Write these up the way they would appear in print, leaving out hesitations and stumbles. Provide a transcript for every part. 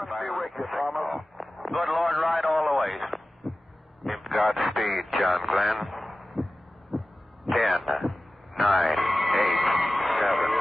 and be with you, Thomas. Good Lord, ride all the way. Godspeed, John Glenn. 10, 9, 8, 7.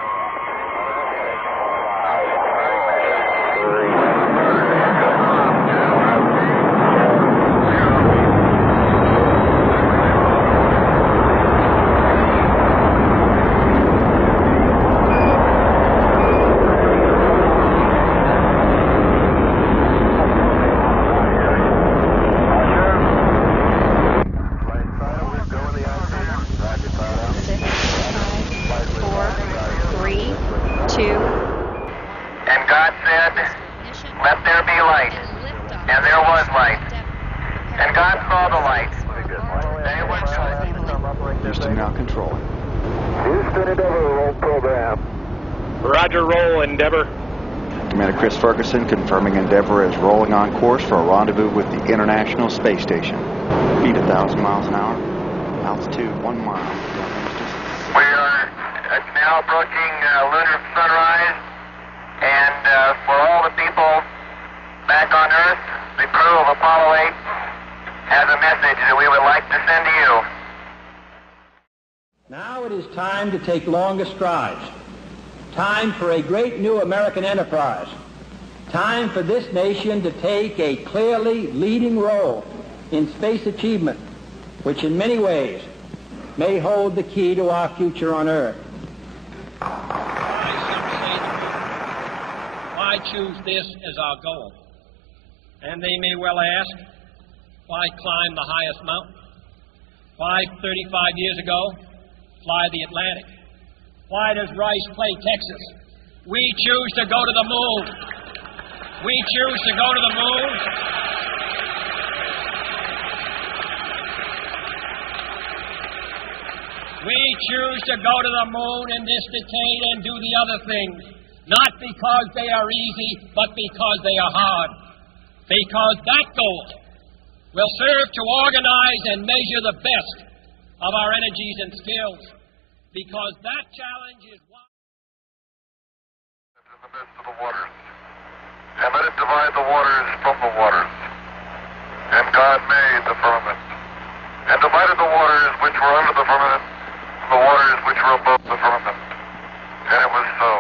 And God said, let there be light. And there was light. And God saw the light. And it was good. Houston now controlling. Houston, Endeavor, roll program. Roger, roll, Endeavor. Commander Chris Ferguson confirming Endeavour is rolling on course for a rendezvous with the International Space Station. Speed 1,000 miles an hour. Altitude 1 mile. We are now approaching lunar sunrise. And for all the people back on Earth, the crew of Apollo 8 has a message that we would like to send to you. Now it is time to take longer strides. Time for a great new American enterprise. Time for this nation to take a clearly leading role in space achievement, which in many ways may hold the key to our future on Earth. Why choose this as our goal? And they may well ask, why climb the highest mountain? Why, 35 years ago, fly the Atlantic? Why does Rice play Texas? We choose to go to the moon. We choose to go to the moon. We choose to go to the moon in this decade and do the other things, not because they are easy, but because they are hard. Because that goal will serve to organize and measure the best of our energies and skills. Because that challenge is one. In the midst of the waters. And let it divide the waters from the waters. And God made the firmament. And divided the waters which were under the firmament from the waters which were above the firmament. And it was so.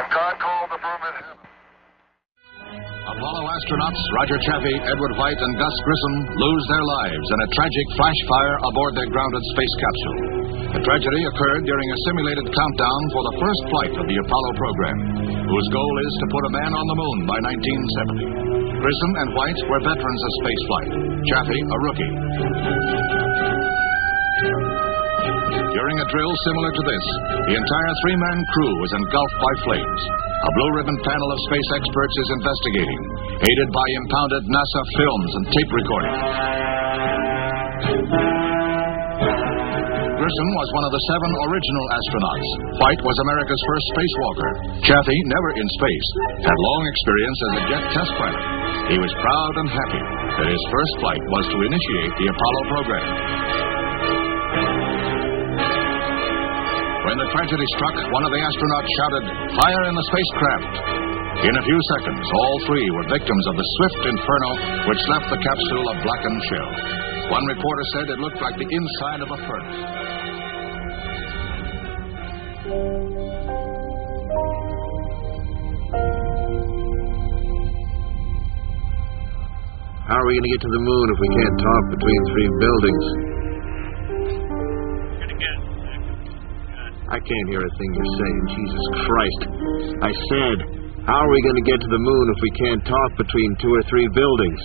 And God called the firmament heaven. Apollo astronauts Roger Chaffee, Edward White, and Gus Grissom lose their lives in a tragic flash fire aboard their grounded space capsule. The tragedy occurred during a simulated countdown for the first flight of the Apollo program, whose goal is to put a man on the moon by 1970. Grissom and White were veterans of spaceflight. Chaffee, a rookie. During a drill similar to this, the entire three-man crew was engulfed by flames. A blue-ribbon panel of space experts is investigating, aided by impounded NASA films and tape recordings. Grissom was one of the 7 original astronauts. White was America's first spacewalker. Chaffee, never in space, had long experience as a jet test pilot. He was proud and happy that his first flight was to initiate the Apollo program. When the tragedy struck, one of the astronauts shouted, "Fire in the spacecraft!" In a few seconds, all 3 were victims of the swift inferno which left the capsule a blackened shell. One reporter said it looked like the inside of a furnace. How are we going to get to the moon if we can't talk between 3 buildings? I can't hear a thing you're saying. Jesus Christ. I said, how are we going to get to the moon if we can't talk between 2 or 3 buildings?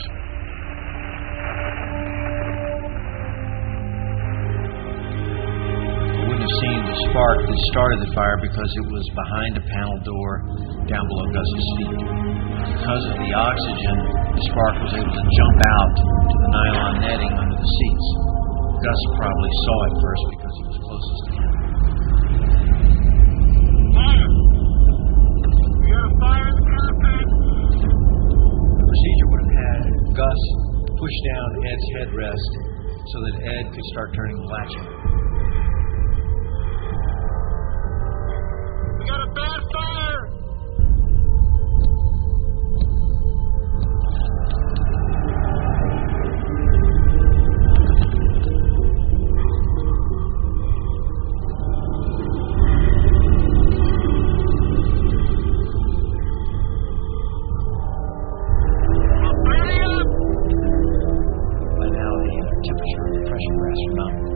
You wouldn't have seen the spark that started the fire because it was behind a panel door down below Gus's feet. Because of the oxygen, the spark was able to jump out to the nylon netting under the seats. Gus probably saw it first because he was closest to him. Fire! We got a fire in the cockpit. The procedure would have had Gus push down Ed's headrest so that Ed could start turning the latch on. We got a bad fire! temperature of the pressure for astronomical.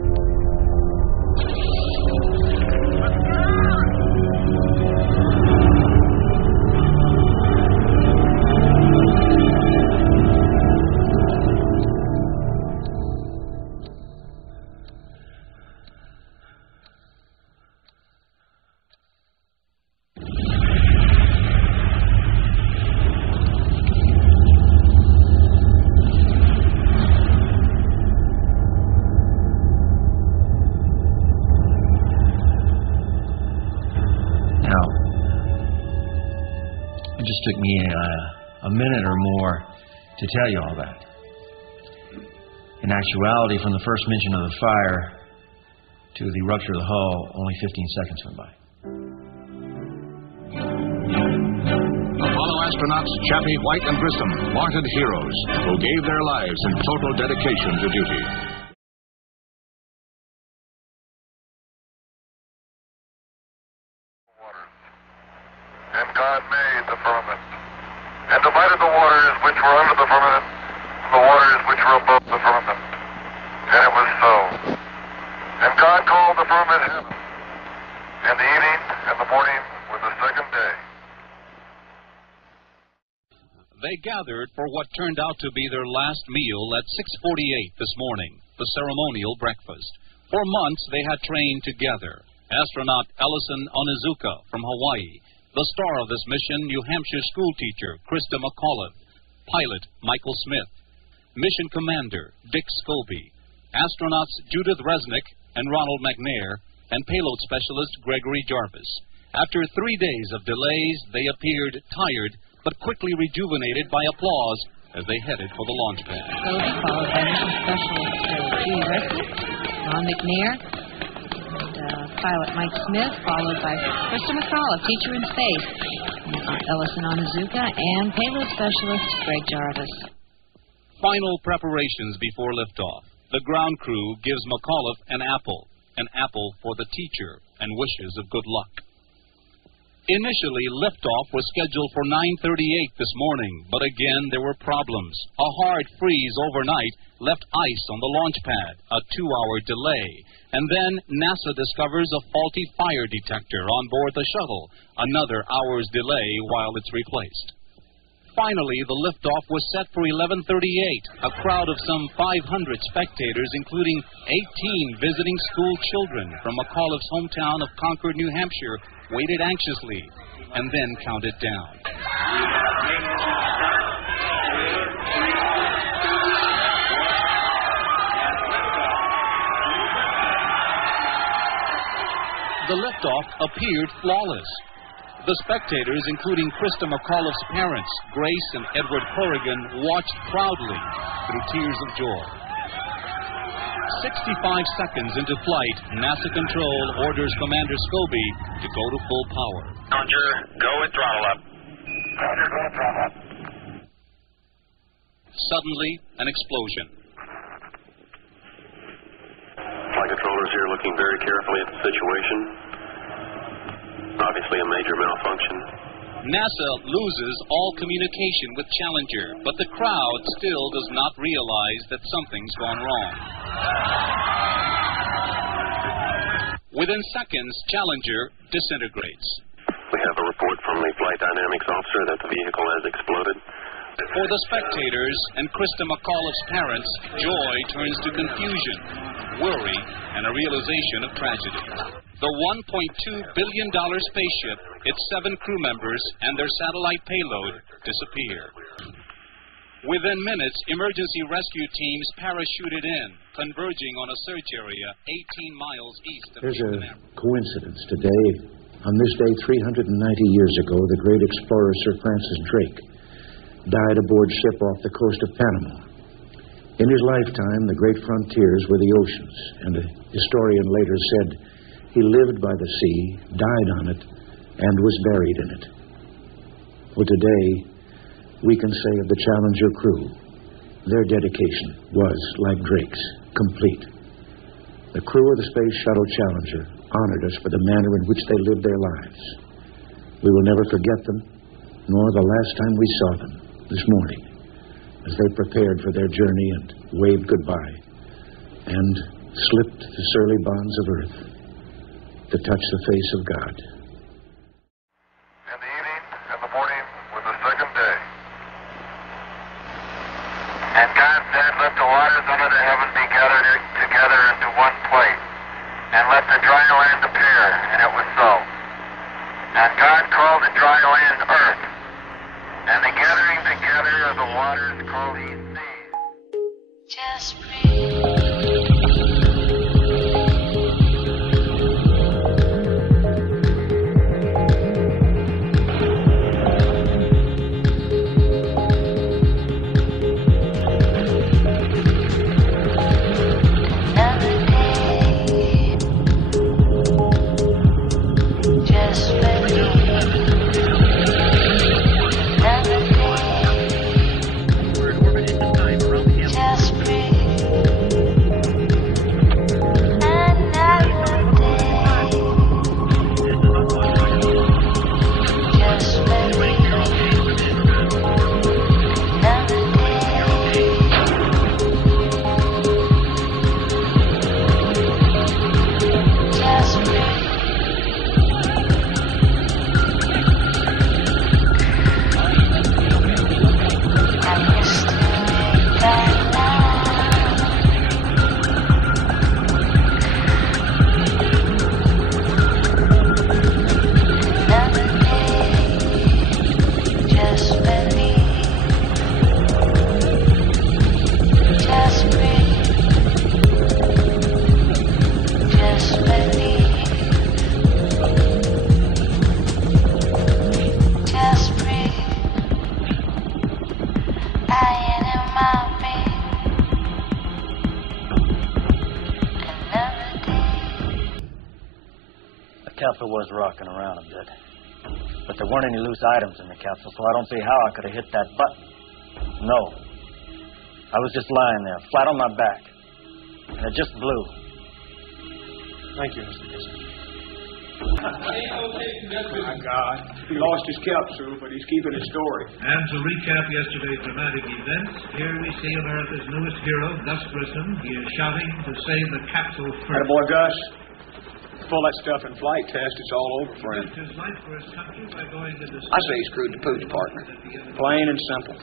It just took me a minute or more to tell you all that. In actuality, from the first mention of the fire to the rupture of the hull, only 15 seconds went by. Apollo astronauts Chaffee, White, and Grissom, vaunted heroes who gave their lives in total dedication to duty. And God made the firmament, and divided the waters which were under the firmament from the waters which were above the firmament. And it was so. And God called the firmament heaven. And the evening and the morning were the second day. They gathered for what turned out to be their last meal at 6:48 this morning, the ceremonial breakfast. For months they had trained together. Astronaut Ellison Onizuka from Hawaii, the star of this mission, New Hampshire schoolteacher Krista McAuliffe, pilot Michael Smith, mission commander Dick Scobie, astronauts Judith Resnick and Ronald McNair, and payload specialist Gregory Jarvis. After 3 days of delays, they appeared tired but quickly rejuvenated by applause as they headed for the launch pad. Scobie, followed by mission specialist Judy Resnick, Ron McNair, pilot Mike Smith, followed by Krista McAuliffe, teacher in space, Ellison Onizuka, and payload specialist Greg Jarvis. Final preparations before liftoff. The ground crew gives McAuliffe an apple for the teacher, and wishes of good luck. Initially, liftoff was scheduled for 9:38 this morning, but again there were problems. A hard freeze overnight left ice on the launch pad, a 2-hour delay. And then NASA discovers a faulty fire detector on board the shuttle, another hour's delay while it's replaced. Finally, the liftoff was set for 11:38. A crowd of some 500 spectators, including 18 visiting school children from McAuliffe's hometown of Concord, New Hampshire, waited anxiously and then counted down. The liftoff appeared flawless. The spectators, including Krista McAuliffe's parents, Grace and Edward Corrigan, watched proudly through tears of joy. 65 seconds into flight, NASA Control orders Commander Scobie to go to full power. Roger, go with throttle up. Roger, go with throttle up. Suddenly, an explosion. Flight controllers here looking very carefully at the situation. Obviously a major malfunction. NASA loses all communication with Challenger, but the crowd still does not realize that something's gone wrong. Within seconds, Challenger disintegrates. We have a report from the flight dynamics officer that the vehicle has exploded. For the spectators and Krista McAuliffe's parents, joy turns to confusion, worry, and a realization of tragedy. The $1.2 billion spaceship, its 7 crew members, and their satellite payload disappear. Within minutes, emergency rescue teams parachuted in, converging on a search area 18 miles east of There's a coincidence today. On this day, 390 years ago, the great explorer Sir Francis Drake died aboard ship off the coast of Panama. In his lifetime, the great frontiers were the oceans, and a historian later said he lived by the sea, died on it, and was buried in it. Well, today, we can say of the Challenger crew, their dedication was, like Drake's, complete. The crew of the Space Shuttle Challenger honored us for the manner in which they lived their lives. We will never forget them, nor the last time we saw them, this morning, as they prepared for their journey and waved goodbye and slipped the surly bonds of earth to touch the face of God. And the evening and the morning were the second day. And God said, let the waters under the heaven be gathered together into one place, and let the dry land appear. And it was so. And God called the dry land earth, and the gathering together of the waters called he seas. Just breathe. capsule was rocking around a bit. But there weren't any loose items in the capsule, so I don't see how I could have hit that button. No. I was just lying there, flat on my back. And it just blew. Thank you, Mr. Gibson. My God. He lost his capsule, but he's keeping his story. And to recap yesterday's dramatic events, here we see America's newest hero, Gus Grissom. He is shouting to save the capsule first. Attaboy, Gus. Pull that stuff in flight test, it's all over for him. His life for his country by going to I say he screwed the pooch, partner. Plain and simple.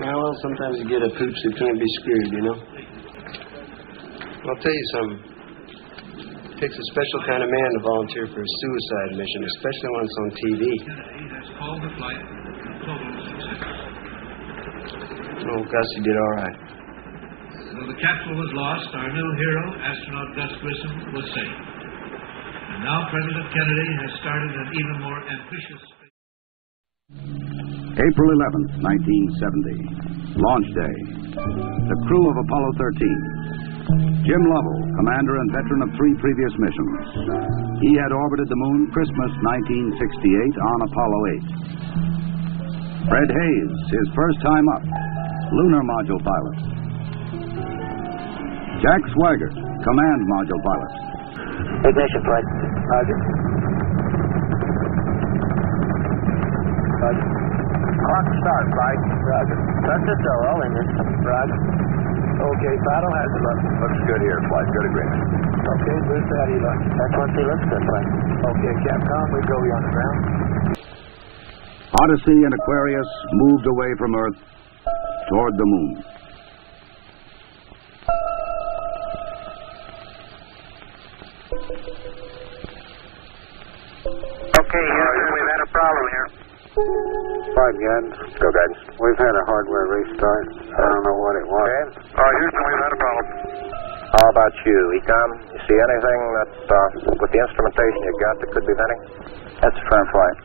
Yeah, well, sometimes you get a pooch that can't be screwed, you know. I'll tell you something. It takes a special kind of man to volunteer for a suicide mission, especially when it's on TV. Kennedy has called the flight a total success. Oh, Gus, you did all right. Though the capsule was lost, our new hero, astronaut Gus Grissom, was saved. And now President Kennedy has started an even more ambitious... April 11th, 1970. Launch Day. The crew of Apollo 13. Jim Lovell, commander and veteran of 3 previous missions. He had orbited the moon Christmas 1968 on Apollo 8. Fred Hayes, his first time up, lunar module pilot. Jack Swigert, command module pilot. Ignition, Fred. Roger. Roger. Clock start, Flight. Roger. Touch the door, all engines. Roger. Okay, throttle has it look. Looks good here, Flight. Good agreement. Okay, boost that look. Frequency looks good, Flight. Okay, Capcom, we go on the ground. Odyssey and Aquarius moved away from Earth toward the moon. Okay, Houston, we've had a problem here. Flight guidance. Go guidance. We've had a hardware restart. I don't know what it was. Okay. Houston, we've had a problem. How about you, Ecom? You see anything that, with the instrumentation you got that could be venting? That's a firm flight.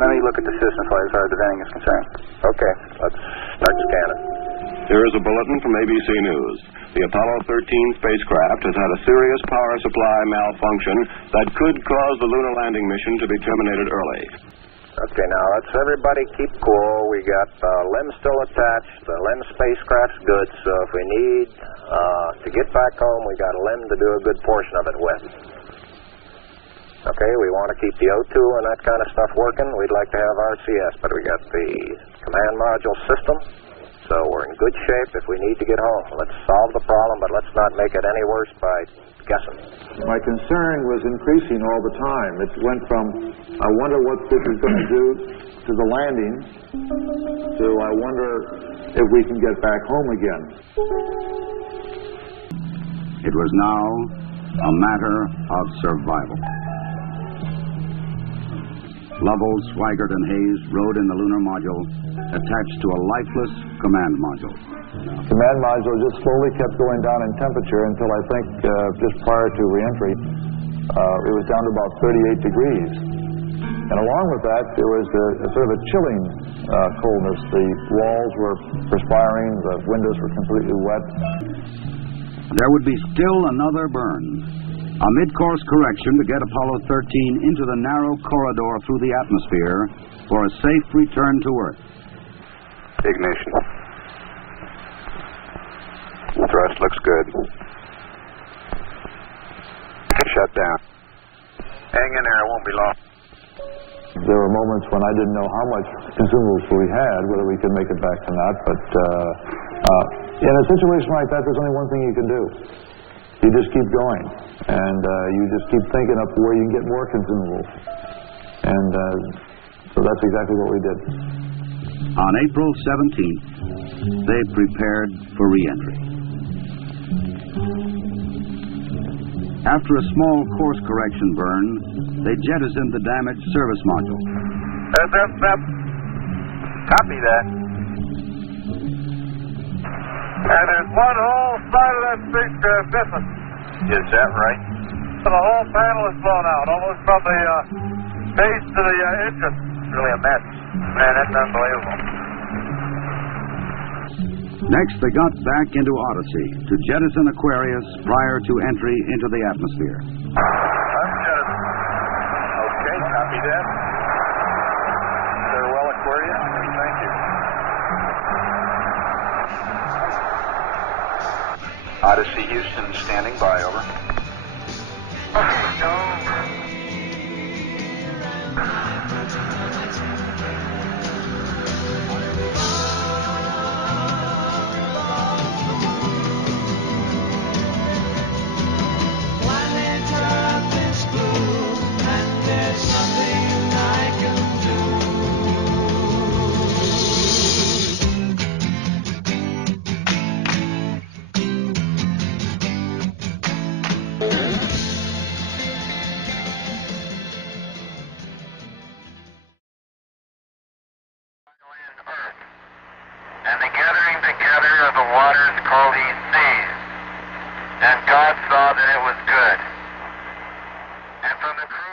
Let me look at the system flight as far as the venting is concerned. Okay, let's start scanning. Here is a bulletin from ABC News. The Apollo 13 spacecraft has had a serious power supply malfunction that could cause the lunar landing mission to be terminated early. Okay, now let's everybody keep cool. We got LEM still attached. The LEM spacecraft's good, so if we need to get back home, we got LEM to do a good portion of it with. Okay, we want to keep the O2 and that kind of stuff working. We'd like to have RCS, but we got the command module system So we're in good shape if we need to get home. Let's solve the problem, but let's not make it any worse by guessing. My concern was increasing all the time. It went from, I wonder what this is going to do to the landing, to I wonder if we can get back home again. It was now a matter of survival. Lovell, Swigert, and Hayes rode in the lunar module attached to a lifeless command module. Command module just slowly kept going down in temperature until I think just prior to reentry, it was down to about 38 degrees. And along with that, there was a sort of a chilling coldness. The walls were perspiring, the windows were completely wet. There would be still another burn. A mid-course correction to get Apollo 13 into the narrow corridor through the atmosphere for a safe return to Earth. Ignition. Thrust looks good. Shut down. Hang in there, it won't be long. There were moments when I didn't know how much consumables we had, whether we could make it back or not, but in a situation like that, there's only one thing you can do. You just keep going, and you just keep thinking up where you can get more consumables. And so that's exactly what we did. On April 17th, they prepared for re-entry. After a small course correction burn, they jettisoned the damaged service module. Copy that. And there's one whole side of that spacecraft missing. Is that right? The whole panel is blown out, almost from the base to the engine. It's really a mess. Man, that's unbelievable. Next, they got back into Odyssey to jettison Aquarius prior to entry into the atmosphere. Okay, copy that. Farewell, Aquarius. Thank you. Odyssey Houston standing by, over. And the gathering together of the waters called he seas. And God saw that it was good. And from the crew...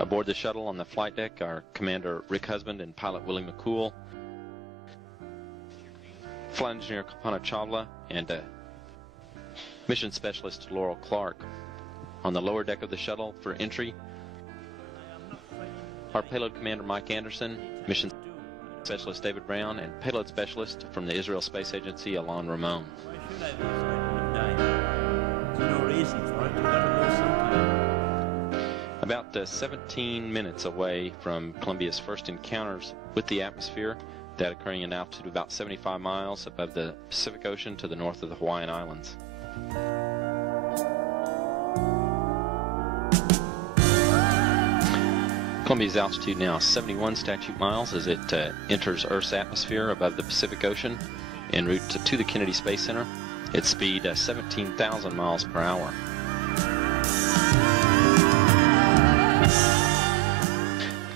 Aboard the shuttle on the flight deck are Commander Rick Husband and pilot Willie McCool, flight engineer Kalpana Chawla, and mission specialist Laurel Clark. On the lower deck of the shuttle for entry are payload commander Mike Anderson, mission specialist David Brown, and payload specialist from the Israel Space Agency Alon Ramon. About 17 minutes away from Columbia's first encounters with the atmosphere, that occurring in altitude about 75 miles above the Pacific Ocean to the north of the Hawaiian Islands. Columbia's altitude now 71 statute miles as it enters Earth's atmosphere above the Pacific Ocean en route to the Kennedy Space Center. Its speed 17,000 miles per hour.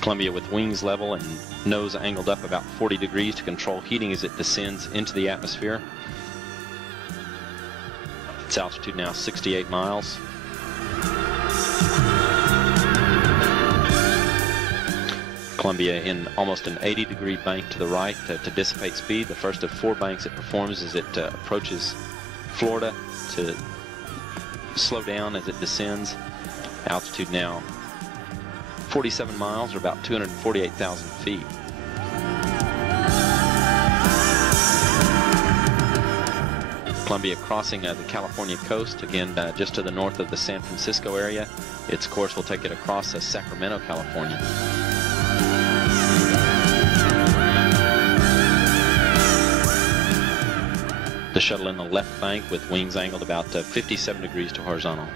Columbia with wings level and nose angled up about 40 degrees to control heating as it descends into the atmosphere. Its altitude now 68 miles. Columbia in almost an 80-degree bank to the right to dissipate speed. The first of 4 banks it performs as it approaches Florida to slow down as it descends. Altitude now 47 miles, or about 248,000 feet. Columbia crossing the California coast, again just to the north of the San Francisco area. Its course will take it across Sacramento, California. The shuttle in the left bank with wings angled about 57 degrees to horizontal.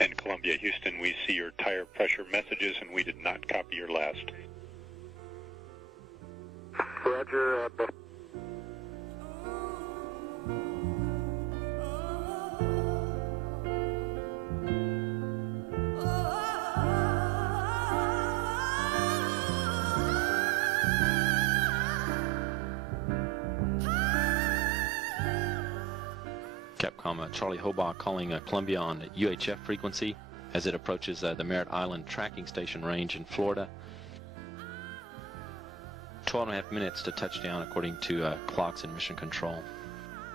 And Columbia, Houston, we see your tire pressure messages and we did not copy your last. Roger. Capcom Charlie Hobaugh calling Columbia on UHF frequency as it approaches the Merritt Island tracking station range in Florida. 12.5 minutes to touchdown according to clocks and mission control.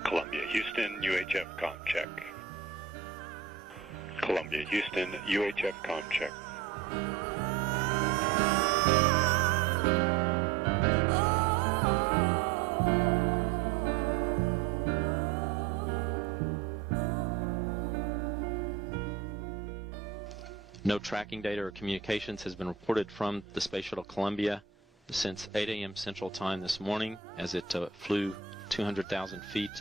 Columbia, Houston, UHF comm check. Columbia, Houston, UHF comm check. No tracking data or communications has been reported from the Space Shuttle Columbia since 8 a.m. Central Time this morning as it flew 200,000 feet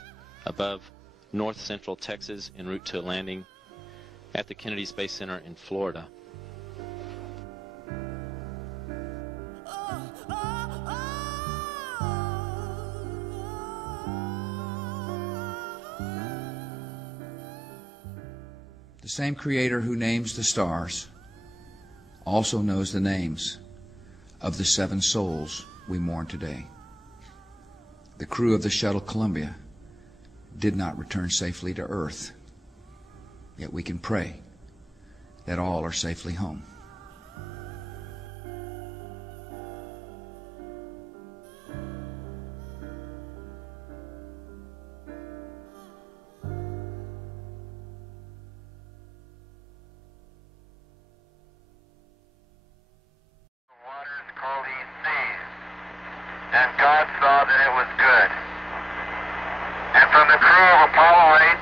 above north central Texas en route to a landing at the Kennedy Space Center in Florida. The same Creator who names the stars also knows the names of the 7 souls we mourn today. The crew of the Shuttle Columbia did not return safely to Earth, yet we can pray that all are safely home. And God saw that it was good. And from the crew of Apollo 8,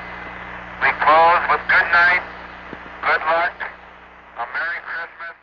we close with good night, good luck, a Merry Christmas.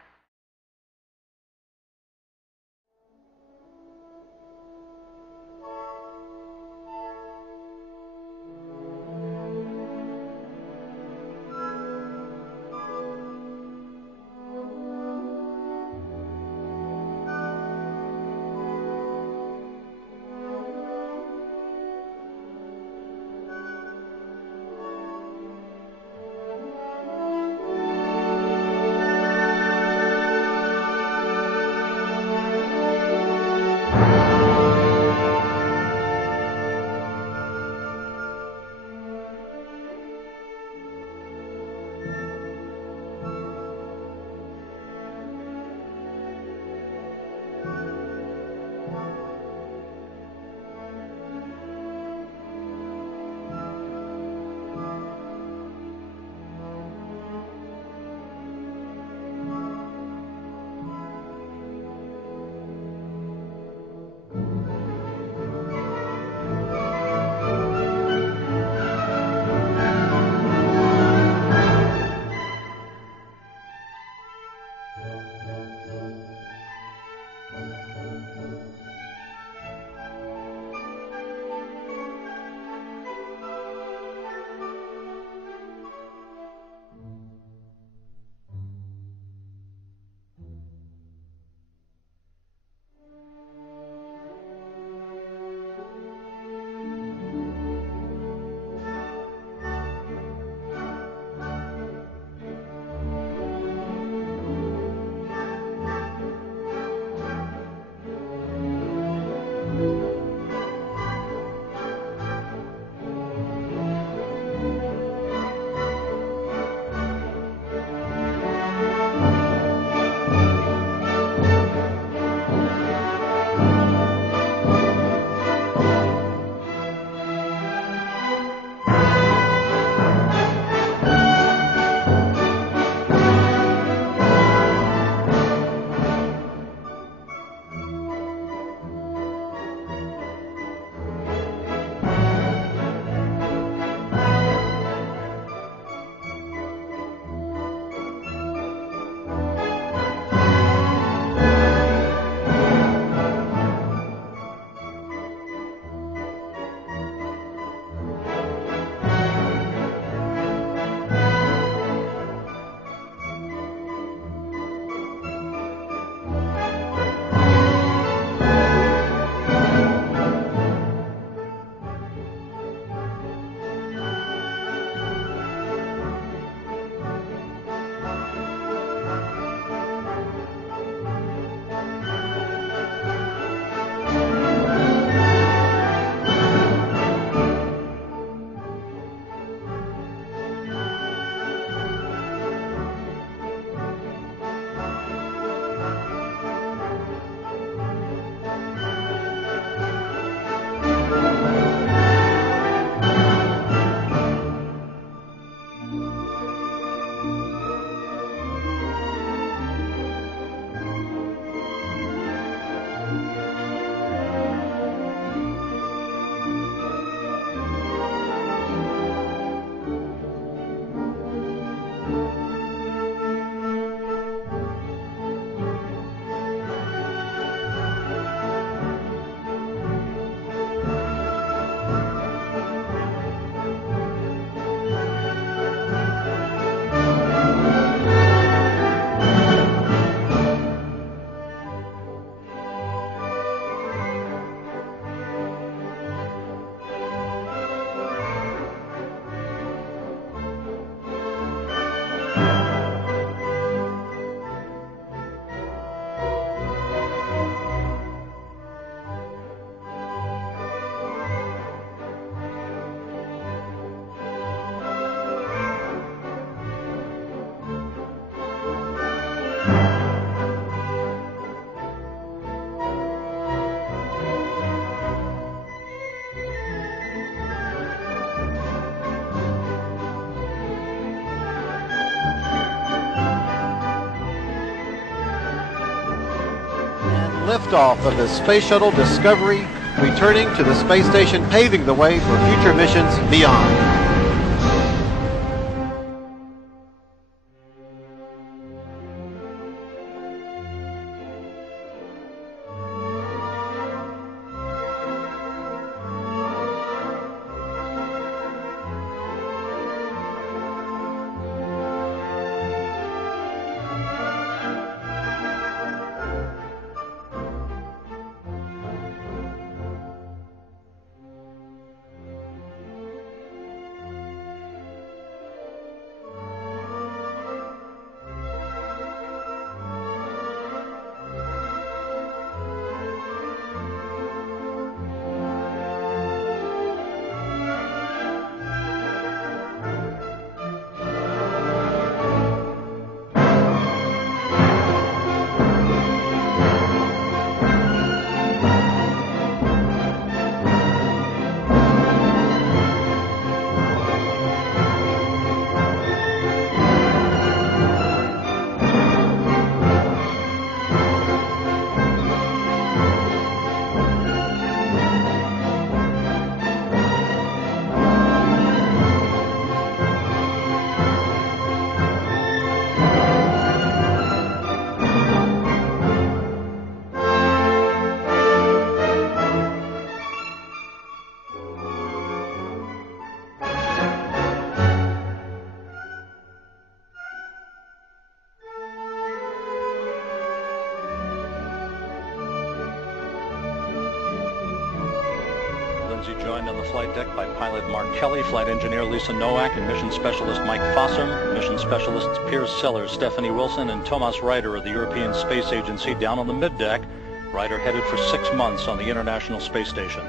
liftoff of the Space Shuttle Discovery, returning to the space station, paving the way for future missions beyond. Joined on the flight deck by pilot Mark Kelly, flight engineer Lisa Nowak, and mission specialist Mike Fossum, mission specialists Piers Sellers, Stephanie Wilson, and Thomas Ryder of the European Space Agency down on the middeck. Ryder headed for 6 months on the International Space Station.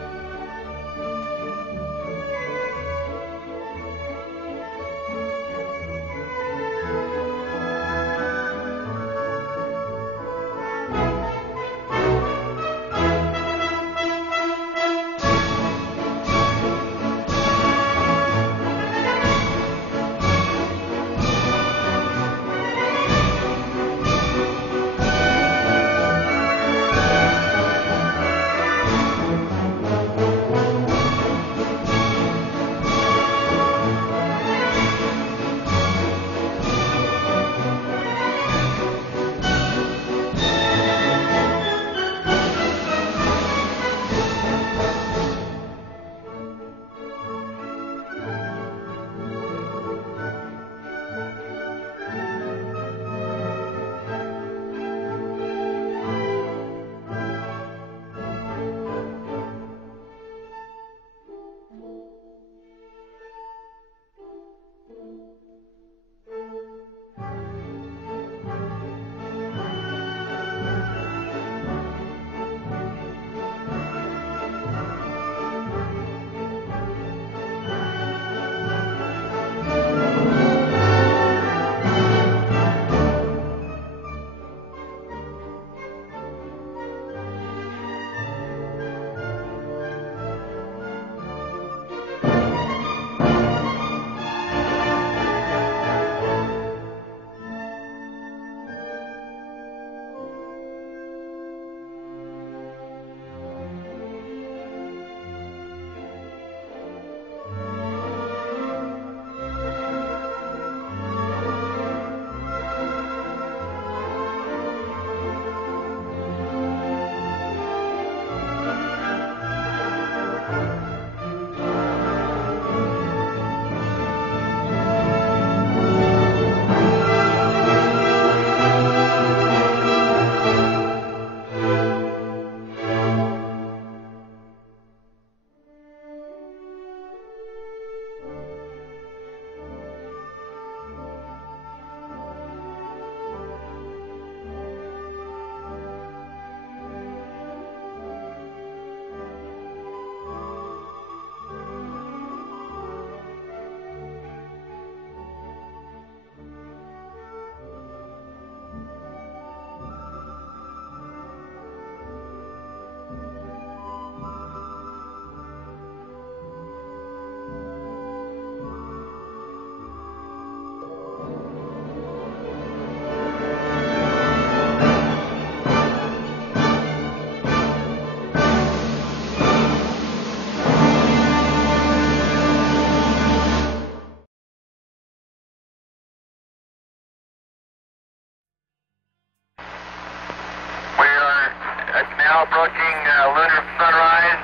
now approaching lunar sunrise,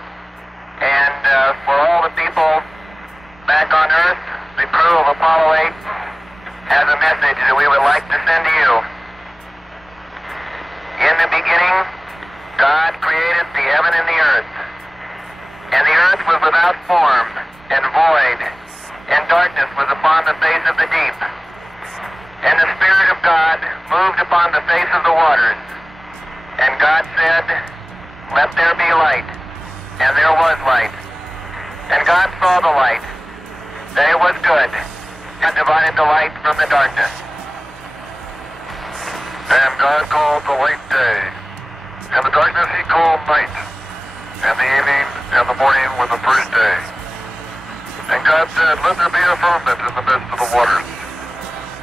and for all the people back on Earth, the crew of Apollo 8 has a message that we would like to send to you. In the beginning, God created the heaven and the earth. And the earth was without form and void, and darkness was upon the face of the deep. And the Spirit of God moved upon the face of the waters. And God said, "Let there be light." And there was light. And God saw the light, that it was good, and divided the light from the darkness. And God called the light day, and the darkness he called night, and the evening and the morning were the first day. And God said, "Let there be a firmament in the midst of the waters,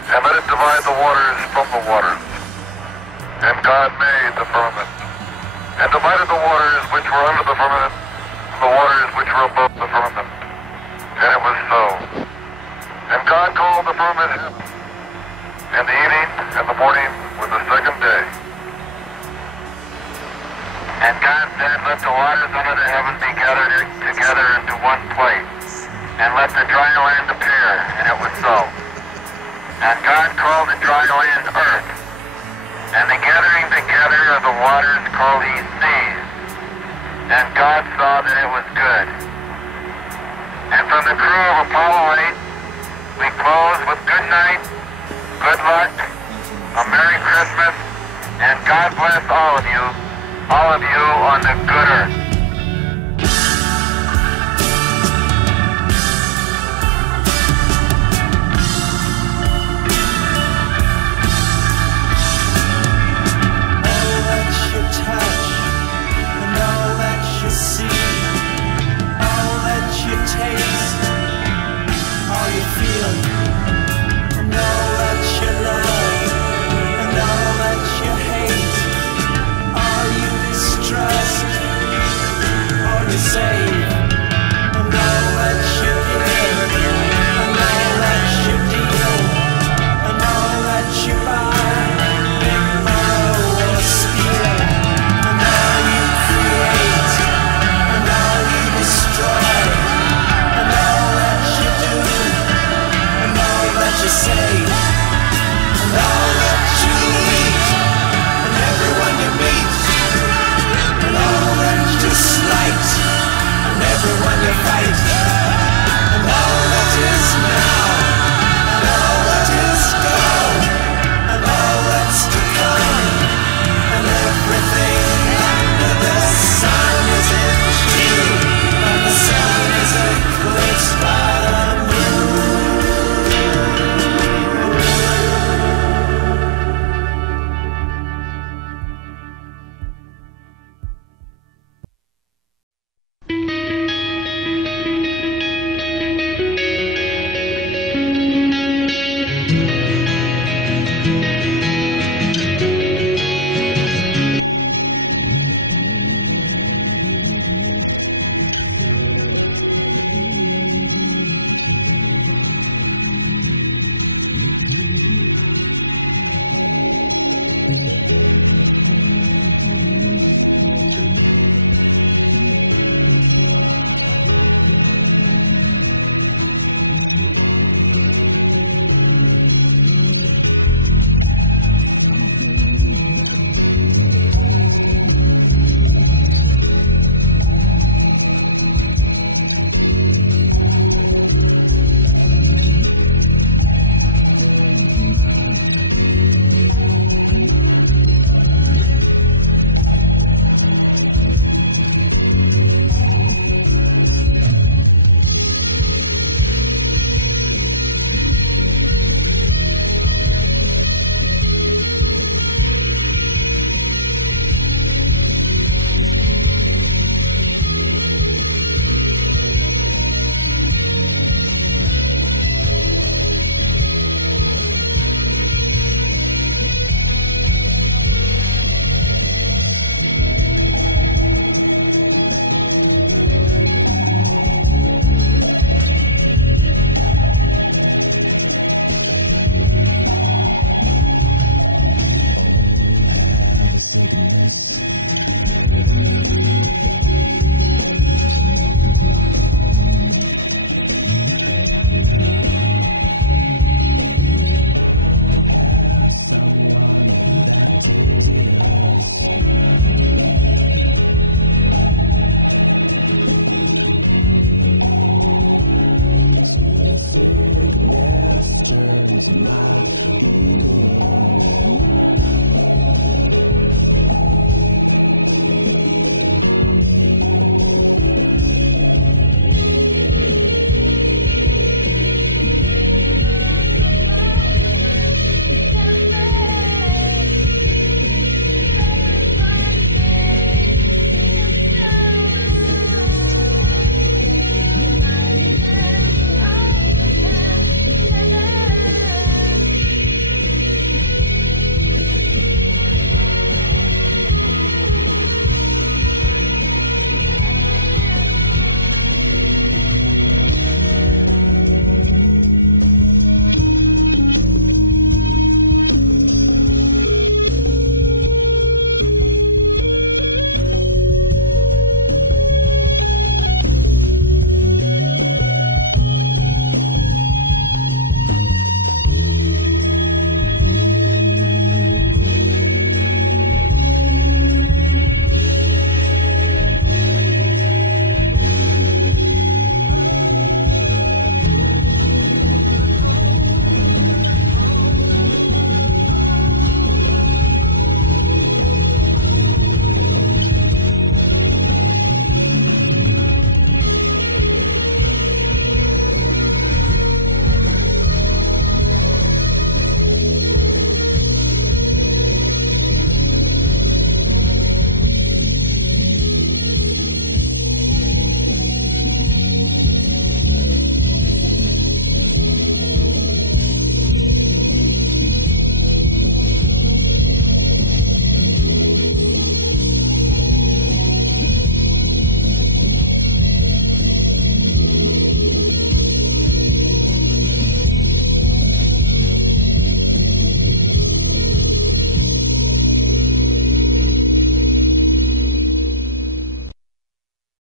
and let it divide the waters from the waters." And God made the firmament, and divided the waters which were under the firmament from the waters which were above the firmament. And it was so. And God called the firmament heaven, and the evening and the morning were the second day. And God said, "Let the waters under the heaven be gathered together into one place, and let the dry land appear." And it was so. And God called the dry land earth, and the gathering together of the waters called he seas. And God saw that it was good. And from the crew of Apollo 8, we close with good night, good luck, a Merry Christmas, and God bless all of you on the good earth.